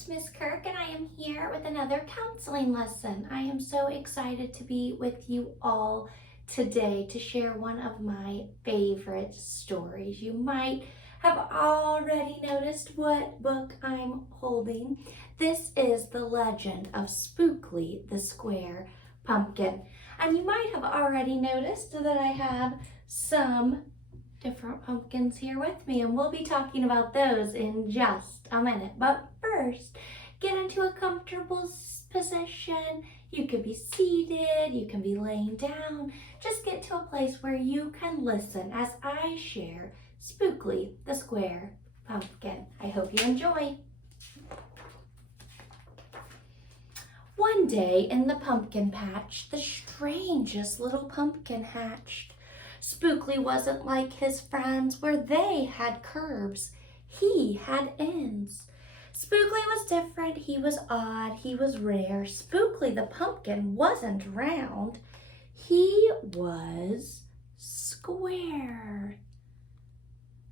it's Miss Kirk and I am here with another counseling lesson. I am so excited to be with you all today to share one of my favorite stories. You might have already noticed what book I'm holding. This is The Legend of Spookley, the Square Pumpkin. And you might have already noticed that I have some different pumpkins here with me, and we'll be talking about those in just a minute. But first, get into a comfortable position. You could be seated, you can be laying down. Just get to a place where you can listen as I share Spookley, the Square Pumpkin. I hope you enjoy. One day in the pumpkin patch, the strangest little pumpkin hatched. Spookley wasn't like his friends where they had curves. He had ends. Spookley was different. He was odd. He was rare. Spookley the pumpkin wasn't round. He was square.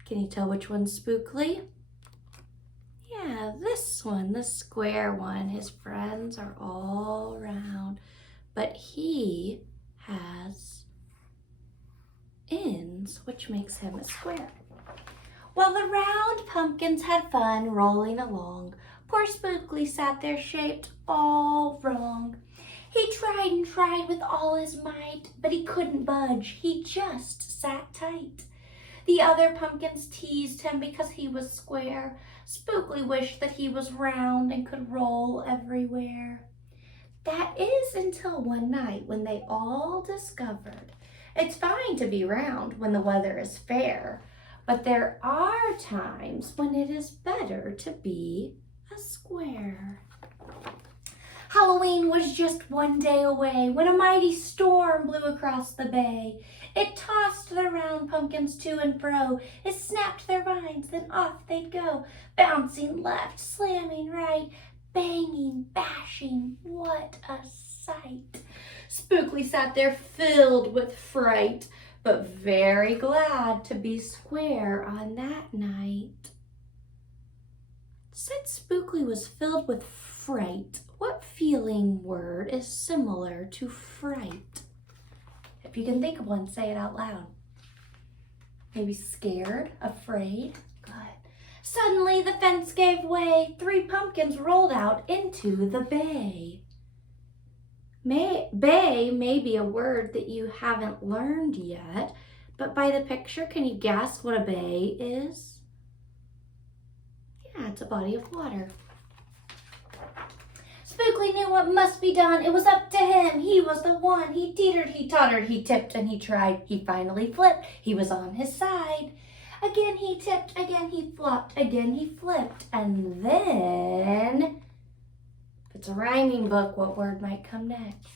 Can you tell which one's Spookley? Yeah, this one, the square one. His friends are all round, but he has ends, which makes him a square. Well, the round pumpkins had fun rolling along. Poor Spookley sat there shaped all wrong. He tried and tried with all his might, but he couldn't budge. He just sat tight. The other pumpkins teased him because he was square. Spookley wished that he was round and could roll everywhere. That is until one night when they all discovered it's fine to be round when the weather is fair, but there are times when it is better to be a square. Halloween was just one day away when a mighty storm blew across the bay. It tossed the round pumpkins to and fro. It snapped their vines, then off they'd go, bouncing left, slamming right, banging, bashing. What a sight! Spookley sat there filled with fright, but very glad to be square on that night. Since Spookley was filled with fright, what feeling word is similar to fright? If you can think of one, say it out loud. Maybe scared, afraid. Good. Suddenly the fence gave way. 3 pumpkins rolled out into the bay. Bay may be a word that you haven't learned yet, but by the picture, can you guess what a bay is? Yeah, it's a body of water. Spookley knew what must be done. It was up to him. He was the one. He teetered, he tottered, he tipped, and he tried. He finally flipped. He was on his side. Again he tipped, again he flopped, again he flipped, and then, if it's a rhyming book, what word might come next?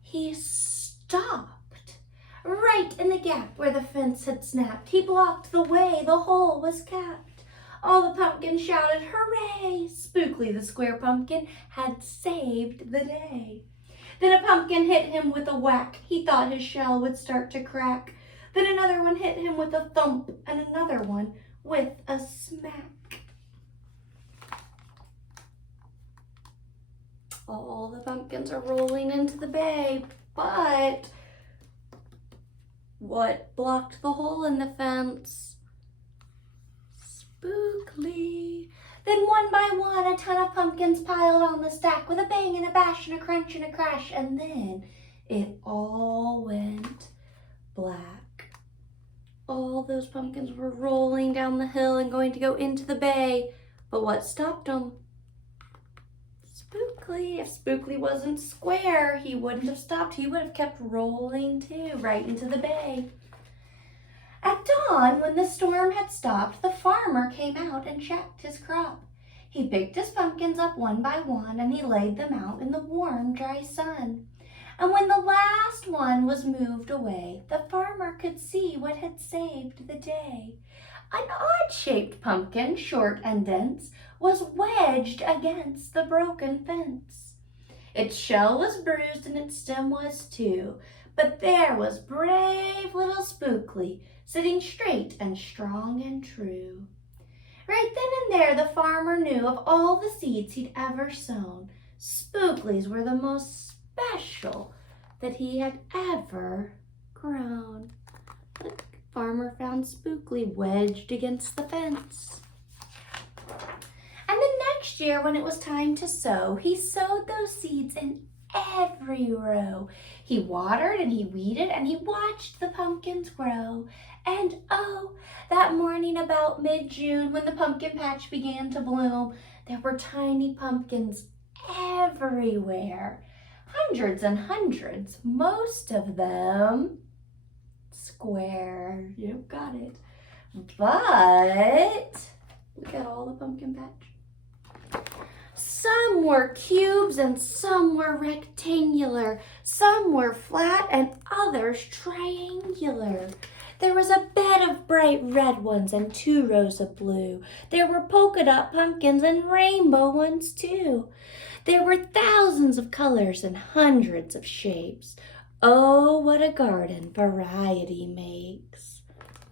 He stopped right in the gap where the fence had snapped. He blocked the way. The hole was capped. All the pumpkins shouted, "Hooray!" Spookley, the square pumpkin, had saved the day. Then a pumpkin hit him with a whack. He thought his shell would start to crack. Then another one hit him with a thump, and another one with a smack. All the pumpkins are rolling into the bay, but what blocked the hole in the fence? Spookley. Then one by one, a ton of pumpkins piled on the stack with a bang and a bash and a crunch and a crash, and then it all went black. All those pumpkins were rolling down the hill and going to go into the bay, but what stopped them? Spookley. If Spookley wasn't square, he wouldn't have stopped. He would have kept rolling too, right into the bay. At dawn, when the storm had stopped, the farmer came out and checked his crop. He picked his pumpkins up one by one and he laid them out in the warm, dry sun. And when the last one was moved away, the farmer could see what had saved the day. An odd-shaped pumpkin, short and dense, was wedged against the broken fence. Its shell was bruised and its stem was too, but there was brave little Spookley, sitting straight and strong and true. Right then and there the farmer knew of all the seeds he'd ever sown, Spookley's were the most special that he had ever grown. The farmer found Spookley wedged against the fence. And the next year, when it was time to sow, he sowed those seeds in every row. He watered and he weeded and he watched the pumpkins grow. And oh, that morning about mid-June, when the pumpkin patch began to bloom, there were tiny pumpkins everywhere. Hundreds and hundreds, most of them square. You've got it. But look at all the pumpkin patch. Some were cubes and some were rectangular. Some were flat and others triangular. There was a bed of bright red ones and 2 rows of blue. There were polka dot pumpkins and rainbow ones too. There were thousands of colors and hundreds of shapes. Oh, what a garden variety makes.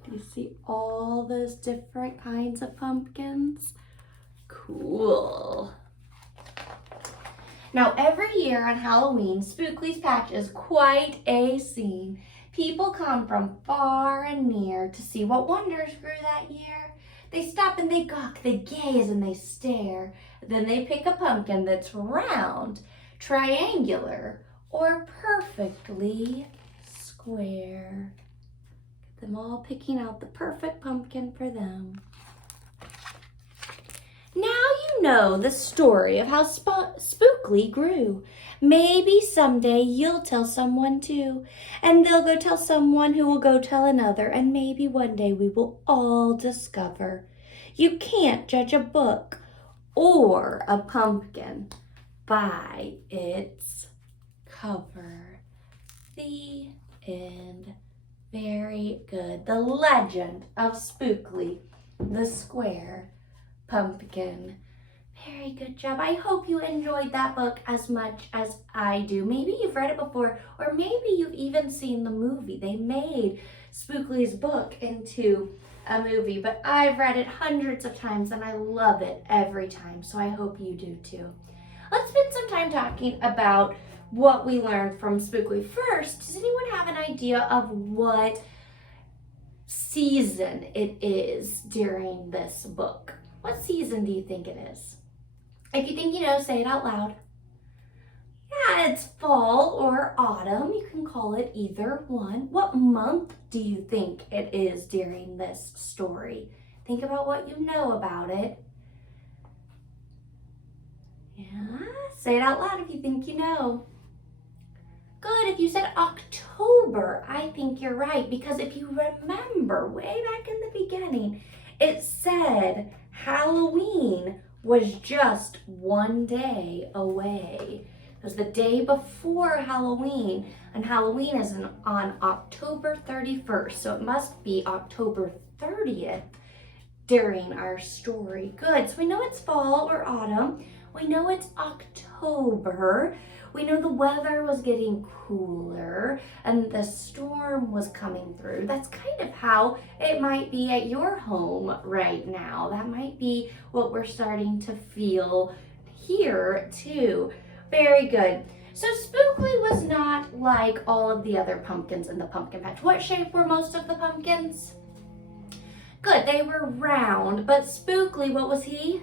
Do you see all those different kinds of pumpkins? Cool. Now, every year on Halloween, Spookley's patch is quite a scene. People come from far and near to see what wonders grew that year. They stop and they gawk, they gaze and they stare. Then they pick a pumpkin that's round, triangular, or perfectly square. Get them all picking out the perfect pumpkin for them. Now you know the story of how Spookley grew. Maybe someday you'll tell someone too, and they'll go tell someone who will go tell another, and maybe one day we will all discover you can't judge a book or a pumpkin by its cover. The end. Very good. The legend of Spookley, the square pumpkin. Very good job. I hope you enjoyed that book as much as I do. Maybe you've read it before, or maybe you've even seen the movie. They made Spookley's book into a movie, but I've read it hundreds of times and I love it every time, so I hope you do too. Let's spend some time talking about what we learned from Spookley. First, does anyone have an idea of what season it is during this book? What season do you think it is? If you think you know, say it out loud. Yeah, it's fall or autumn. You can call it either one. What month do you think it is during this story? Think about what you know about it. Yeah, say it out loud if you think you know. Good, if you said October, I think you're right, because if you remember way back in the beginning, it said Halloween was just one day away. It was the day before Halloween, and Halloween is on October 31st, so it must be October 30th during our story. Good, so we know it's fall or autumn. We know it's October. We know the weather was getting cooler and the storm was coming through. That's kind of how it might be at your home right now. That might be what we're starting to feel here too. Very good. So Spookley was not like all of the other pumpkins in the pumpkin patch. What shape were most of the pumpkins? Good, they were round, but Spookley, what was he?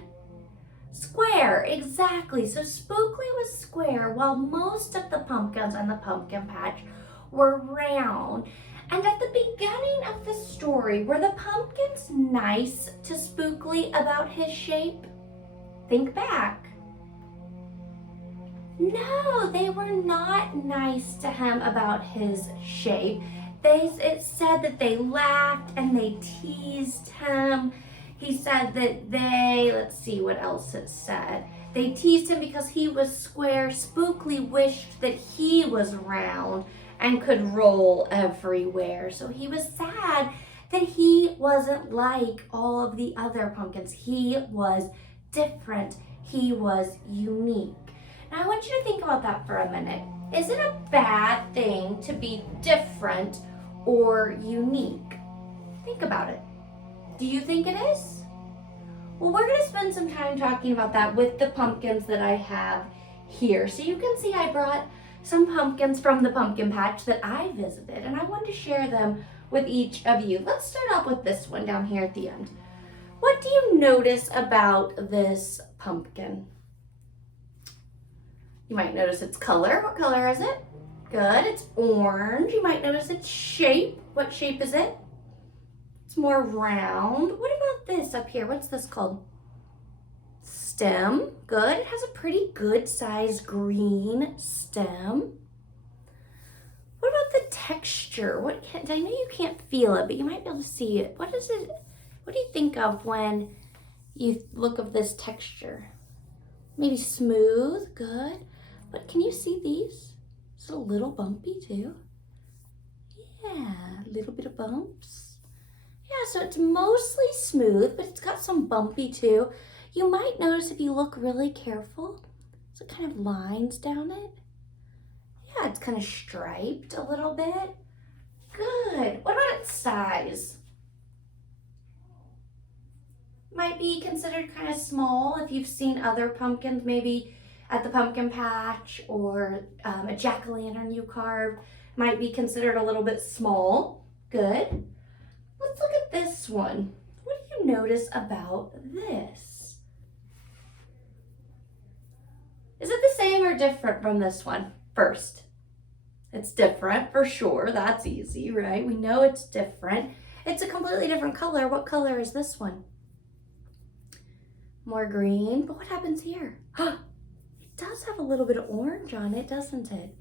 Square, exactly. So Spookley was square while most of the pumpkins in the pumpkin patch were round. And at the beginning of the story, were the pumpkins nice to Spookley about his shape? Think back. No, they were not nice to him about his shape. It said that they laughed and they teased him. He said that let's see what else it said. They teased him because he was square. Spookley wished that he was round and could roll everywhere. So he was sad that he wasn't like all of the other pumpkins. He was different. He was unique. Now I want you to think about that for a minute. Is it a bad thing to be different or unique? Think about it. Do you think it is? Well, we're gonna spend some time talking about that with the pumpkins that I have here. So you can see I brought some pumpkins from the pumpkin patch that I visited, and I wanted to share them with each of you. Let's start off with this one down here at the end. What do you notice about this pumpkin? You might notice its color. What color is it? Good, it's orange. You might notice its shape. What shape is it? It's more round. What about this up here? What's this called? Stem. Good. It has a pretty good sized green stem. What about the texture? I know you can't feel it, but you might be able to see it. What is it? What do you think of when you look of this texture? Maybe smooth. Good. But can you see these? Is it a little bumpy too? Yeah, a little bit of bumps. Yeah, so it's mostly smooth, but it's got some bumpy too. You might notice if you look really careful, there's kind of lines down it. Yeah, it's kind of striped a little bit. Good. What about its size? Might be considered kind of small if you've seen other pumpkins, maybe at the pumpkin patch or a jack-o'-lantern you carved. Might be considered a little bit small. Good. Let's look at this one. What do you notice about this? Is it the same or different from this one? First, it's different for sure. That's easy, right? We know it's different. It's a completely different color. What color is this one? More green, but what happens here? It does have a little bit of orange on it, doesn't it?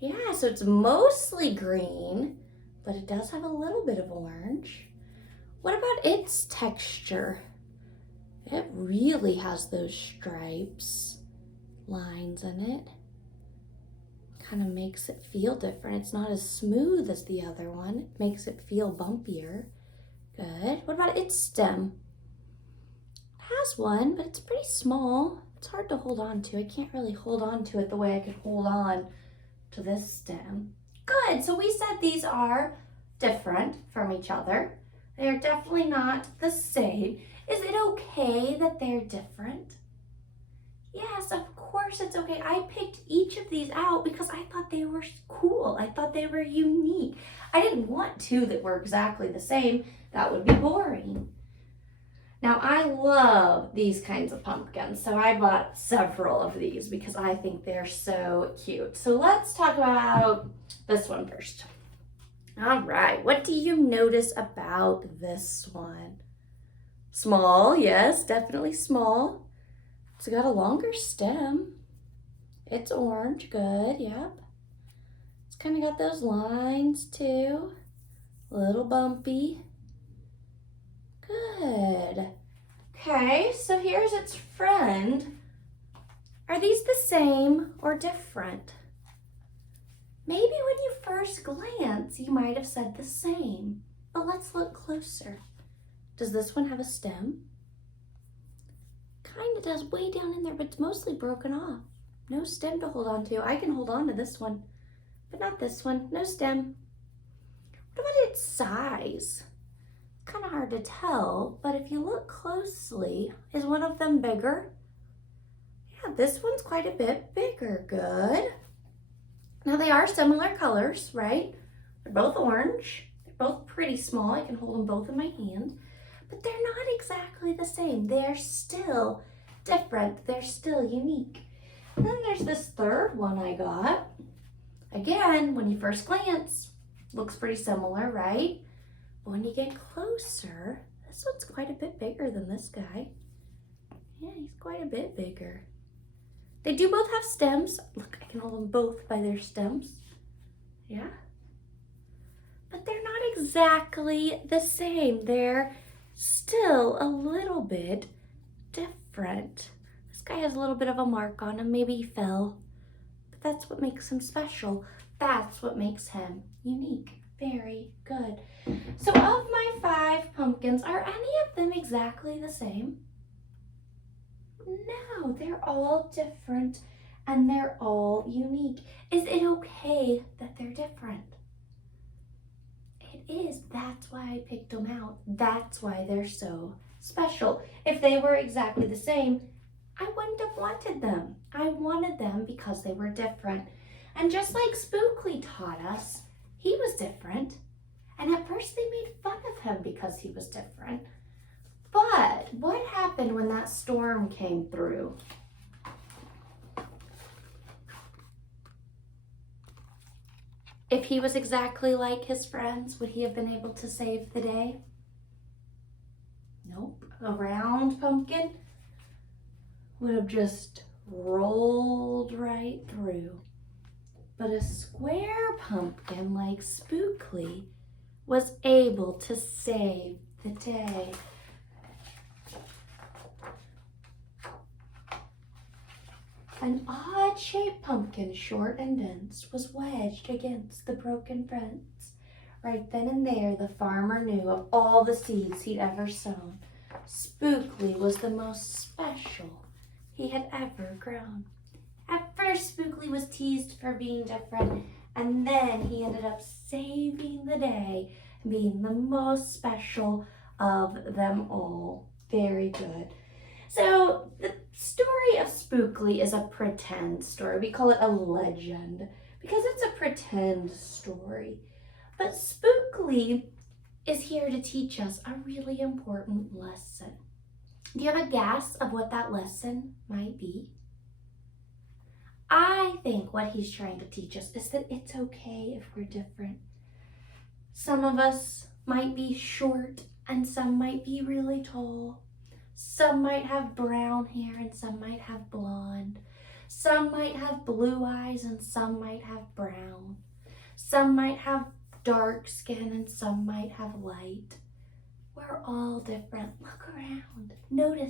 Yeah, so it's mostly green, but it does have a little bit of orange. What about its texture? It really has those stripes, lines in it. Kind of makes it feel different. It's not as smooth as the other one. It makes it feel bumpier. Good. What about its stem? It has one, but it's pretty small. It's hard to hold on to. I can't really hold on to it the way I could hold on to this stem. Good. So we said these are different from each other. They're definitely not the same. Is it okay that they're different? Yes, of course it's okay. I picked each of these out because I thought they were cool. I thought they were unique. I didn't want two that were exactly the same. That would be boring. Now, I love these kinds of pumpkins, so I bought several of these because I think they're so cute. So let's talk about this one first. All right, what do you notice about this one? Small, yes, definitely small. It's got a longer stem. It's orange, good, yep. It's kind of got those lines too. A little bumpy. Good. Okay, so here's its friend. Are these the same or different? Maybe when you first glance, you might have said the same, but let's look closer. Does this one have a stem? Kind of does way down in there, but it's mostly broken off. No stem to hold on to. I can hold on to this one, but not this one. No stem. What about its size? Kind of hard to tell, but if you look closely, is one of them bigger? Yeah, this one's quite a bit bigger. Good. Now they are similar colors, right? They're both orange. They're both pretty small. I can hold them both in my hand, but they're not exactly the same. They're still different. They're still unique. And then there's this third one I got. Again, when you first glance, looks pretty similar, right? But when you get closer, this one's quite a bit bigger than this guy. Yeah, he's quite a bit bigger. They do both have stems. Look, I can hold them both by their stems. Yeah. But they're not exactly the same. They're still a little bit different. This guy has a little bit of a mark on him. Maybe he fell. But that's what makes him special. That's what makes him unique. Very good. So of my 5 pumpkins, are any of them exactly the same? No, they're all different and they're all unique. Is it okay that they're different? It is. That's why I picked them out. That's why they're so special. If they were exactly the same, I wouldn't have wanted them. I wanted them because they were different. And just like Spookley taught us, he was different. And at first they made fun of him because he was different. But what happened when that storm came through? If he was exactly like his friends, would he have been able to save the day? Nope. A round pumpkin would have just rolled right through. But a square pumpkin like Spookley was able to save the day. An odd-shaped pumpkin, short and dense, was wedged against the broken fence. Right then and there, the farmer knew of all the seeds he'd ever sown, Spookley was the most special he had ever grown. At first, Spookley was teased for being different, and then he ended up saving the day and being the most special of them all. Very good. So the story of Spookley is a pretend story. We call it a legend because it's a pretend story. But Spookley is here to teach us a really important lesson. Do you have a guess of what that lesson might be? I think what he's trying to teach us is that it's okay if we're different. Some of us might be short and some might be really tall. Some might have brown hair and some might have blonde. Some might have blue eyes and some might have brown. Some might have dark skin and some might have light. We're all different. Look around. Notice